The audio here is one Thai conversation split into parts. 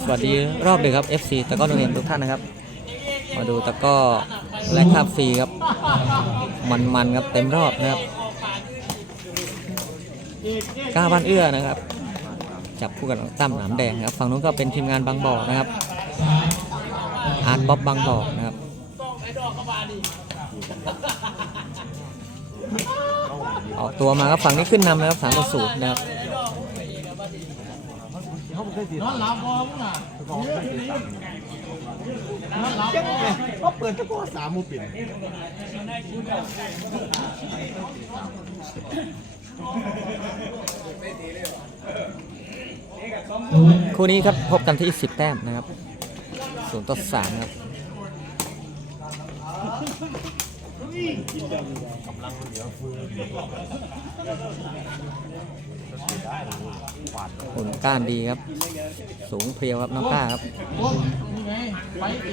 สวัสดีรอบดึกครับ FC ตะก้อโรงเรียนทุกท่านนะครับ มาดูตะก้อแลกคาบฟรีครับ มันๆครับเต็มรอบนะครับก้าบ้านเอื้อนะครับ จับคู่กับน้องตั้มหนามแดงครับฝั่งนู้นก็เป็นทีมงานบางบ่อนะครับอาร์ตบ๊อบบางบ่อนะครับ ออกตัวมาครับฝั่งนี้ขึ้นนำนะครับสามต่อศูนย์นะครับนอนหลับบ่มึงน่ะนอนหลับบ่ก็เปิดตะกัวสามมูปิ่นคู่นี้ครับพบกันที่10แต้มนะครับศูนย์ต่อสามครับ หุ่นก้านดีครับ สูงเพรียวครับน้องก้าครับโอ้นี่ไงไปเอ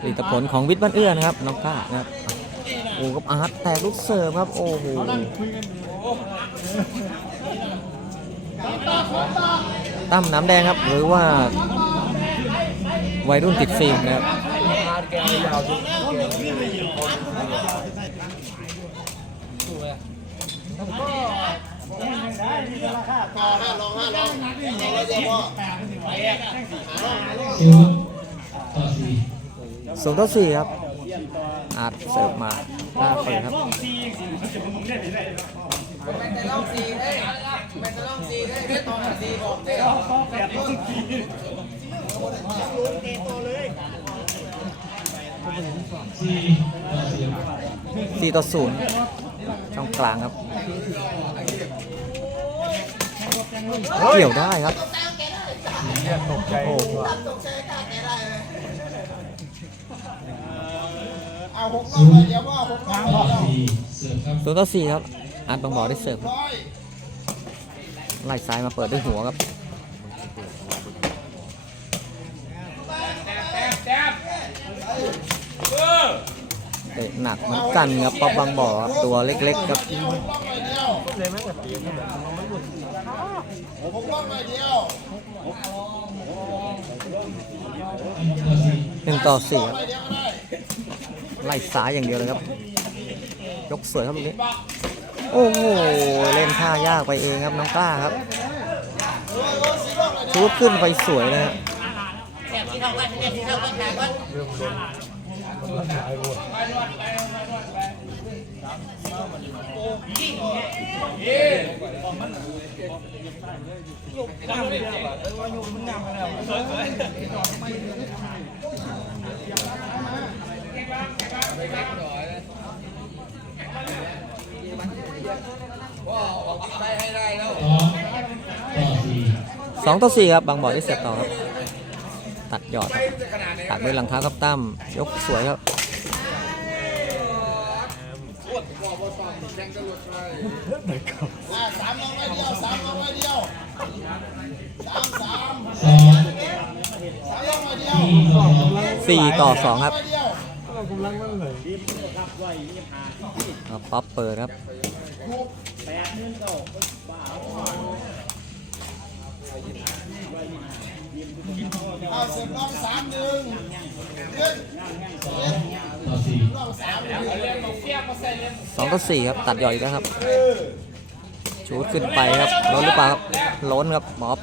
ผลิตผลของวิทย์บ้านเอื้อนะครับน้องก้านะครับโอ้กับอาร์ตแตกลูกเสิร์ฟครับโอ้โหตั้มน้ำแดงครับ หรือว่าวัยรุ่นติดฟิล์มนะครับ สูงเท่าสี่ครับอาร์ตเสิร์ฟมาหน้าเปิดครับสี่ต่อศูนย์ช่องกลางครับเกี่ย วได้ครับโอ้โหเอาหกรอบเลยเดี๋ยวว่าหกรอบศูนย์ต่อสี่ครับอาร์ตบางบอได้เสิร์ฟไล่ซ้ายมาเปิดด้วยหัวครับ เตะหนักเหมือนกันครับป๊อปบางบ่อครับตัวเล็กๆครับหกรอบเลยเดียวหกรอบเลยเดียวหนึ่งต่อสี่ครับไล่ซ้ายอย่างเดียวเลยครับ ยกสวยครับลูกนี้ โอ้โห เล่นท่ายากไปเองครับน้องกล้าครับชูขึ้นไปสวยเลยครับ สองต่อสี่ครับบางบ่อได้เสียบต่อครับ ตัดหยอดครับตัดด้วยหลังเท้าครับตั้มยกสวยครับอ่าสามลงไปเดียวสามลงไปเดียวสามสามสามลงไปเดียวสี่ต่อสองครับไปเดียวครับป๊อปเปิดครับ เอาสร็จลองสามหนึ่งขึ้นลองสามหนึ่งสองต่อสี่ครับตัดหยอดอีกแล้วครับชูดขึ้นไปครับล้นหรือเปล่าครับล้นครับหมอบ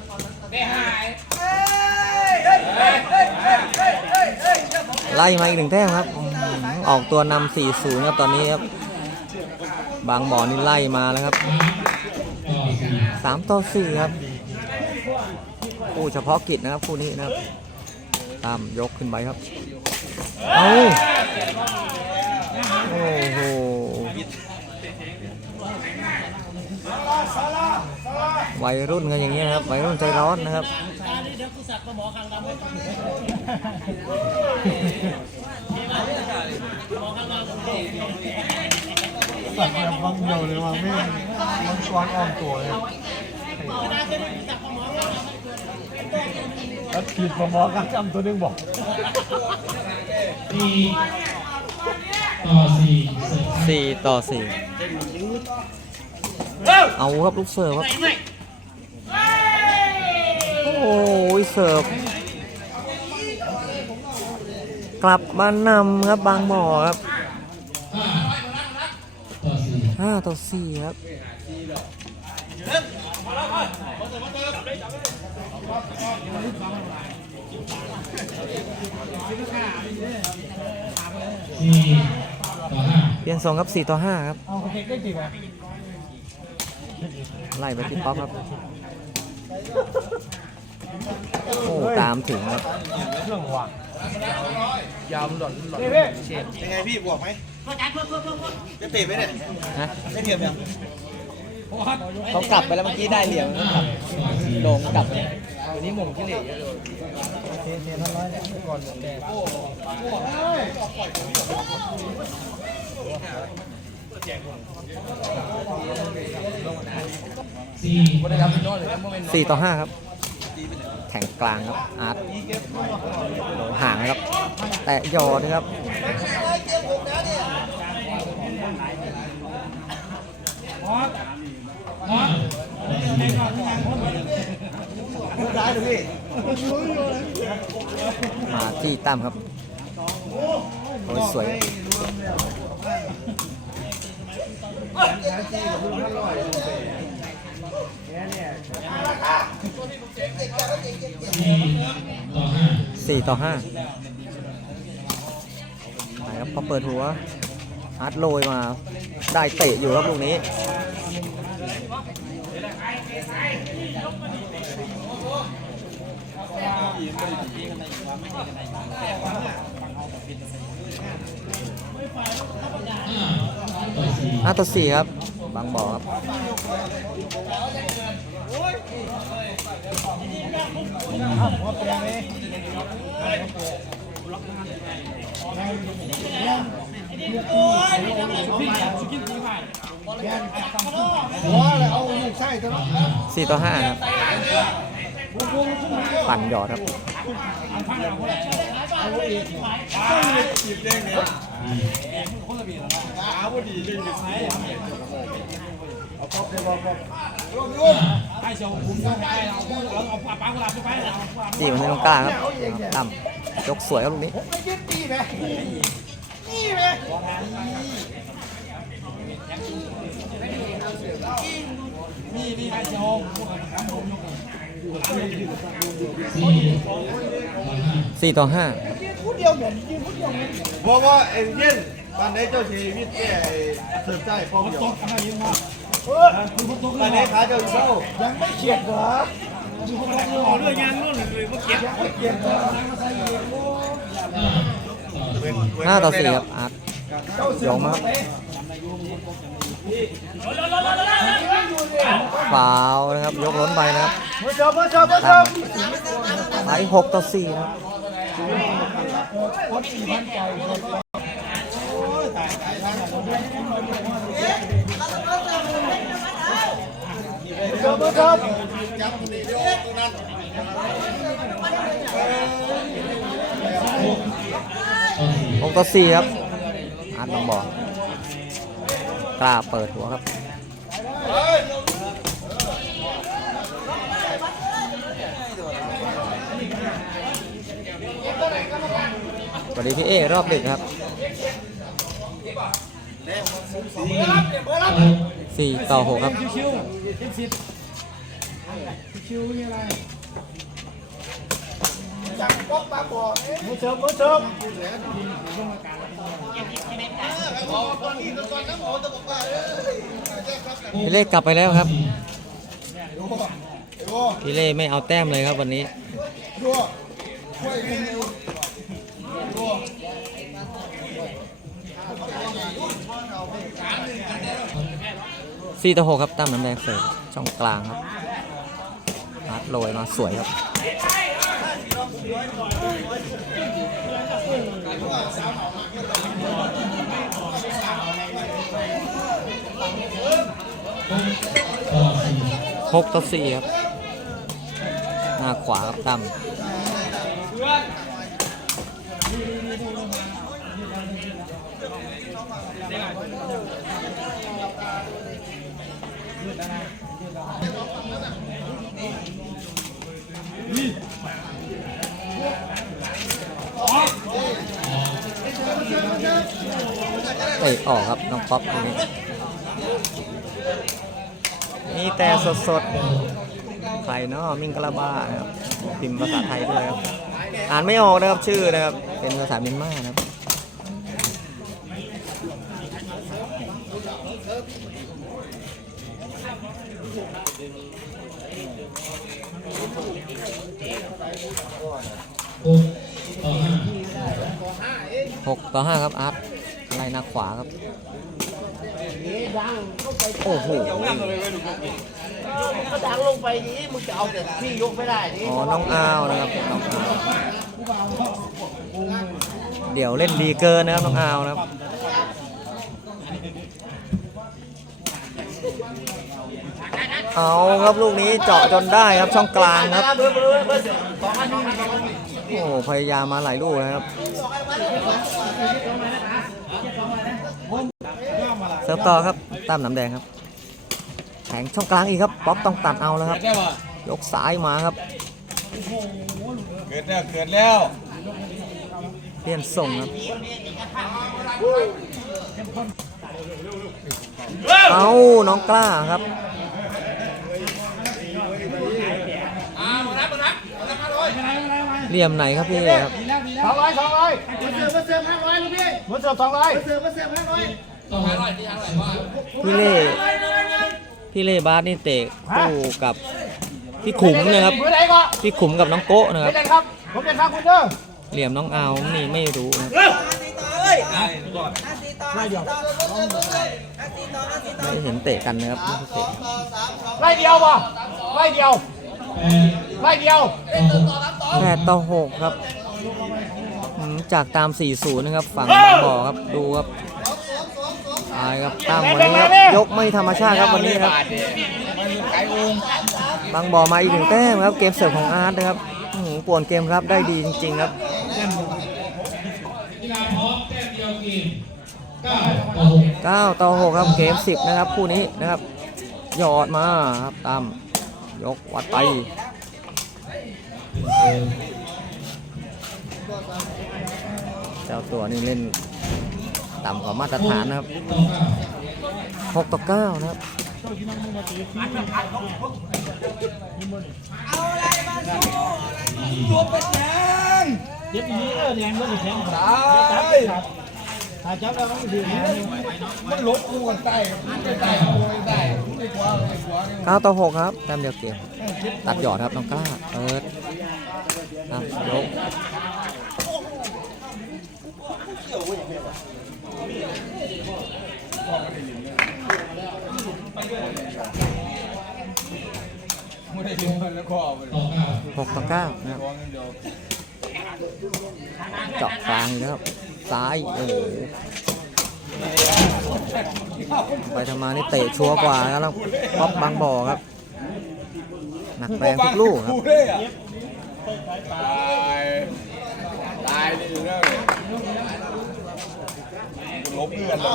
ไล่มาอีกหนึ่งแต้มครับ ออกตัวนำสี่ศูนย์ครับตอนนี้ครับ บางบ่อนี่ไล่มาแล้วครับสามต่อสี่ครับ คู่เฉพาะกิจนะครับคู่นี้นะครับ ตามยกขึ้นไปครับเอาโอ้โหวัยรุ่นกันอย่างเงี้ยครับวัยรุ่นใจร้อนนะครับสั่งแบบบางเดียวเลยว่าไม่มันช้อนอ้อมตัวเลย แล้วขีดประมอกันจำตัวนึงบอกสี่ต่อสี่เสิร์ฟสี่ต่อสี่เอาครับลูกเสิร์ฟครับโอ้ยเสิร์ฟกลับมานำครับบางบ่อครับห้าต่อสี่ครับ สี่ต่อห้าเปลี่ยนสองครับ4ต่อ5ครับ เอาเด็กได้กี่ไหมไล่ไปที่ป๊อปครับ โอ้ตามถึงครับ เรื่องว่ะยังไงพี่บวกไหมจะเตะไหมเนี่ยฮะไม่เทียบยัง เขากลับไปแล้วเมื่อกี้ได้เหลี่ยมโด่งกลับวันนี้หม่งที่เหลี่ยเทเททั้ร้อยเนี่ยก่อนแกสี่สี่ต่อห้าครับ แข่งกลางครับ อาร์ตห่างนะครับ แตะยอนะครับได้เลยพี่ มาที่ตั้มครับโอ้ยสวยสี่ต่อห้าไปครับพอเปิดหัวอาร์ตโรยมา ได้เตะอยู่ครับลูกนี้ ห้าต่อสี่ครับ บางบ่อครับเสี่ต่อห้าครับ ปั่นหยอดครับจีมันไม่ต้องกล้าครับตั้มยกสวยครับลูกนี้ นี่ไหมนี่ไหมสี่ต่อห้าสี่ต่อห้าบอกว่าเอ็นเย็นตอนนี้เจ้าชีวิตแกเสริมใจพอเดียวตอนนี้ขาเจ้าอยู่เท่ายังไม่เขียดเหรอ ห้าต่อสี่ครับอาร์ตยงมาครับฟาวนะครับ ยกล้นไปนะครับมาชมมาชมมาชตั้มมไปหกต่อสี่ครับวัดสี่พันไก่มาชมมาชม ต่อสี่หกต่อสี่ครับอาร์ตบางบ่อกล้าเปิดหัวครับสวัสดีพี่เอรอบดึกครับสี่ต่อหกครับ มาชมมาชมพี่เล่กลับไปแล้วครับพี่เล่ไม่เอาแต้มเลยครับวันนี้สี่ต่อหกครับตั้มน้ำแดงเสิร์ฟช่องกลางครับ อาร์ตโรยมาสวยครับหกต่อสี่ครับ หน้าขวาครับตั้ม เตะออกครับน้องป๊อปตรงนี้นี่แต่สดๆใครเนาะมิงกะลาบ้านะครับพิมพ์ภาษาไทยด้วยครับอ่านไม่ออกนะครับชื่อนะครับ เป็นภาษาเมียนมานะครับหกต่อห้าหกต่อห้าครับอาร์ต ไล่หน้าขวาครับโอ้โหก็ดังลงไปนี้มึงจะเอาแต่พี่ยกไม่ได้นี่อ๋อน้องอาวนะครับน้องอาวเดี๋ยวเล่นดีเกินนะครับน้องอาวนะครับเอาครับลูกนี้เจาะจนได้ครับช่องกลางครับเบอร์เบอร์เบอร์สองอันนี้โอ้พยายามมาหลายลูกนะครับ เสิร์ฟต่อครับตั้มน้ำแดงครับแข็งช่องกลางอีกครับป๊อปต้องตัดเอาแล้วครับ ยกซ้ายมาครับ เกิดแล้วเกิดแล้วเปลี่ยนส่งครับเอาน้องกล้าครับเหลี่ยมไหนครับพี่ครับสองร้อยสองร้อยมาเสิร์ฟมาเสิร์ฟห้าร้อยลูกพี่มาเสิร์ฟสองร้อยมาเสิร์ฟมาเสิร์ฟห้าร้อย พี่เล่พี่เล่บาสนี่เตะคู่กับพี่ขุมนะครับเมื่อไหร่ก็พี่ขุมกับน้องโกะนะคไม่รับได้ครับผมจะทำคุณเด้อเหลี่ยมน้องอาวนี่ไม่รู้นะครับไม่ได้เห็นเตะกันนะครับไม่ได้เตะไล่เดียวป่ะไล่เดียวแปดไล่เดียวต่อหกแปดต่อหกครับอืมจากตาม 40 นะครับ ฝั่งบางบ่อครับ ดูครับ ตายครับตั้มวันนี้ครับยกไม่ธรรมชาติครับวันนี้ครับบางบ่อมาอีกหนึ่งแต้มครับเกมเสิร์ฟของอาร์ตนะครับอื้อหือป่วนเกมรับได้ดีจริง ๆ ครับกีฬาพร้อมแต้มเดียวเกมเก้าต่อหก9ต่อ6ครับเกม10นะครับคู่นี้นะครับหยอดมาครับตั้มยกวัดไปเจ้าตัวนี่เล่น ต่ำกว่ามาตรฐานนะครับต่อเก้า6ต่อ9นะครับเจ็บนี้เออแรงก็จะแข็งตายถ้าจับแล้วมันดีมันลบกูกันใต้ใต้ใต้ไม่กลัวไม่กลัว9ต่อ6ครับแต้มเดียวเกมตัดหยอดครับน้องกล้าเปิดอะยก ไม่ได้ยินแล้วก็เอาไปต่อเก้า6ต่อ9นะครับฟ้องเดียวเจาะกลางอีกนะครับ ซ้ายโอ้โหไปทำมานี่เตะชัวร์กว่าครับแล้วป๊อปบางบ่อครับ หนักแรงทุกลูกครับกูเลยอะตาย ตายนี่อยู่แล้ว เลยลบเพื่อนเหรอ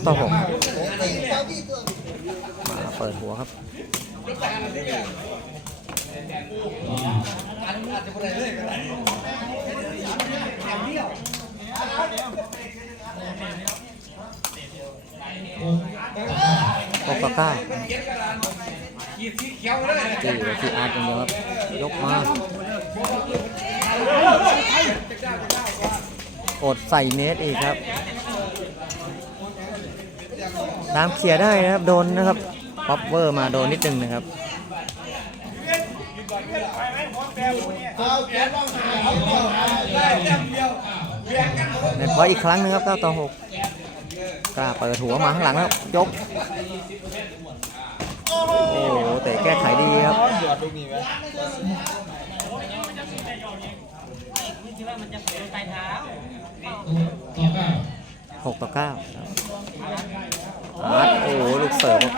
9ต่อ6มาเปิดหัวครับ6ต่อ9จี้ไปที่อาร์ตอย่างเดียครับยกมา กดใส่เนตอีกครับ ตามเคลียร์ได้นะครับ โดนนะครับป๊อปเวอร์มาโดนนิดนึงนะครับในพอยอีกครั้งนึงครับ9ต่อ6กล้าเปิดหัวมาข้างหลังแล้วยกโอ้โหเตะแก้ไขดีครับหยอดลูกนี้ไหมต่อเก้า 6ต่อ9ครับอาร์ตโอ้โหลูกเสิร์ฟ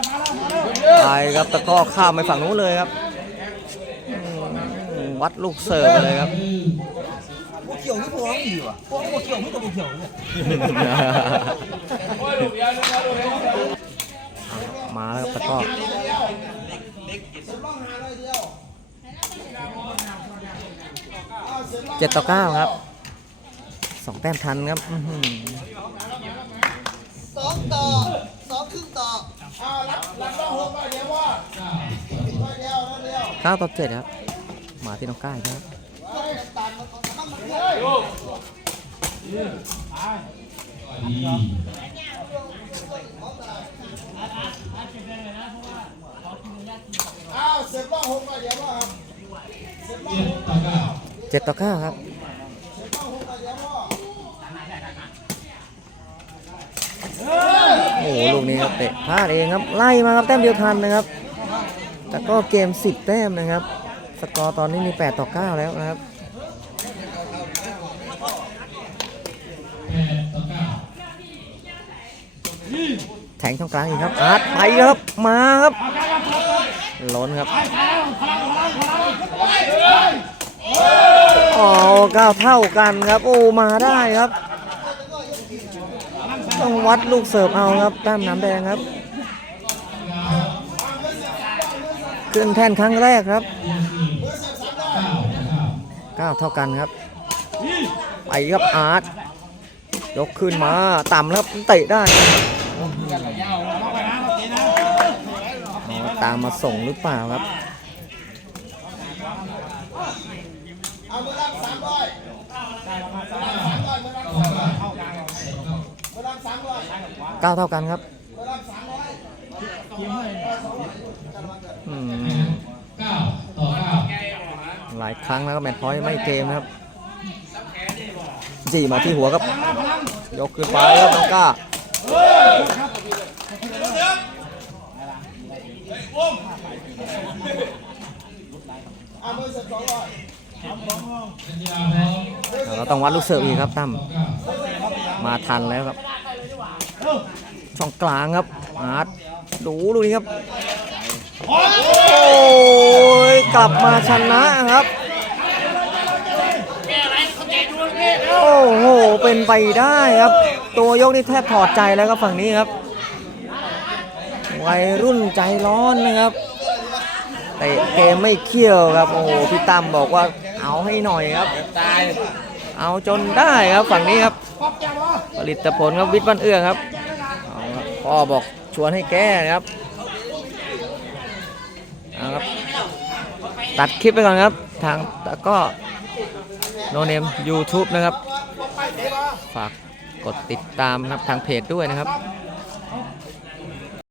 ไปครับตะก้อข้ามไปฝั่งนู้นเลยครับ วัดลูกเสิร์ฟเลยครับเกี่ยวกับพวกนี้ดีว่ะพวกเกี่ยวไม่ต้องบ่เกี่ยวเนี่ยมาแล้วครับตะก้อเจ็ดต่อเก้าครับ สองแต้มทันครับอื้อหือสองต่อสองครึ่งต่ออ่ารับรับรองหกไปเดียวว่าไปเดียวแล้วเดียวเก้าต่อเจ็ดครับมาที่น้องก้ายครับไปตันมันน้ำมันเยอะดีอ้าวเสร็จรองหกไปเดียวว่าครับเจ็ดต่อเก้าเจ็ดต่อเก้าครับ รองหกไปเดียวว่า โอ้โหลูกนี้ครับเตะพลาดเองครับไล่มาครับแต้มเดียวทันนะครับแต่ก็เกม 10 แต้มนะครับ สกอร์ตอนนี้มี 8 ต่อ 9 แล้วนะครับแปดต่อเก้าแทงช่องกลางอีกครับอาร์ตไปครับมาครับล้นครับอ๋อเก้าเท่ากันครับ โอ้มาได้ครับ ต้องวัดลูกเสิร์ฟเอาครับแต้มน้ำแดงครับ ขึ้นแท่นครั้งแรกครับเก้าเท่ากันครับไปครับอาร์ตยกขึ้นมาต่ำแล้วเตะได้ ตามมาส่งหรือเปล่าครับ เอามือรับสามร้อยสามร้อยมือรับสามร้อยมือรับสามร้อย เก้าเท่ากันครับมือรับสามร้อยอืมเก้าต่อเก้าหลายครั้งแล้วก็แมตช์พอยต์ไม่เกมนะครับจีมาที่หัวครับ ยกขึ้นไปครับน้องก้าเอามือเสร็จสองร้อยสัญญาพร้อมเราต้องวัดลูกเสิร์ฟอีกครับตั้มต่อเก้ามาทันแล้วครับ ช่องกลางครับอาร์ตดูดูนี่ครับ โอ้ยกลับมาชนะครับ โอ้โห เป็นไปได้ครับ ตัวยกนี่แทบถอดใจแล้วครับฝั่งนี้ครับ วัยรุ่นใจร้อนนะครับเตะเกมไม่เขี้ยวครับ โอ้โห พี่ตั้มบอกว่าเอาให้หน่อยครับ เอาจนได้ครับฝั่งนี้ครับ ผลิตผลครับวิทย์บ้านเอื้อครับ พ่อบอกชวนให้แก้นะครับเอาครับ ตัดคลิปไปก่อนครับ ทางแล้วก็โนเนม YouTube นะครับ ฝากกดติดตามนะครับทางเพจด้วยนะครับ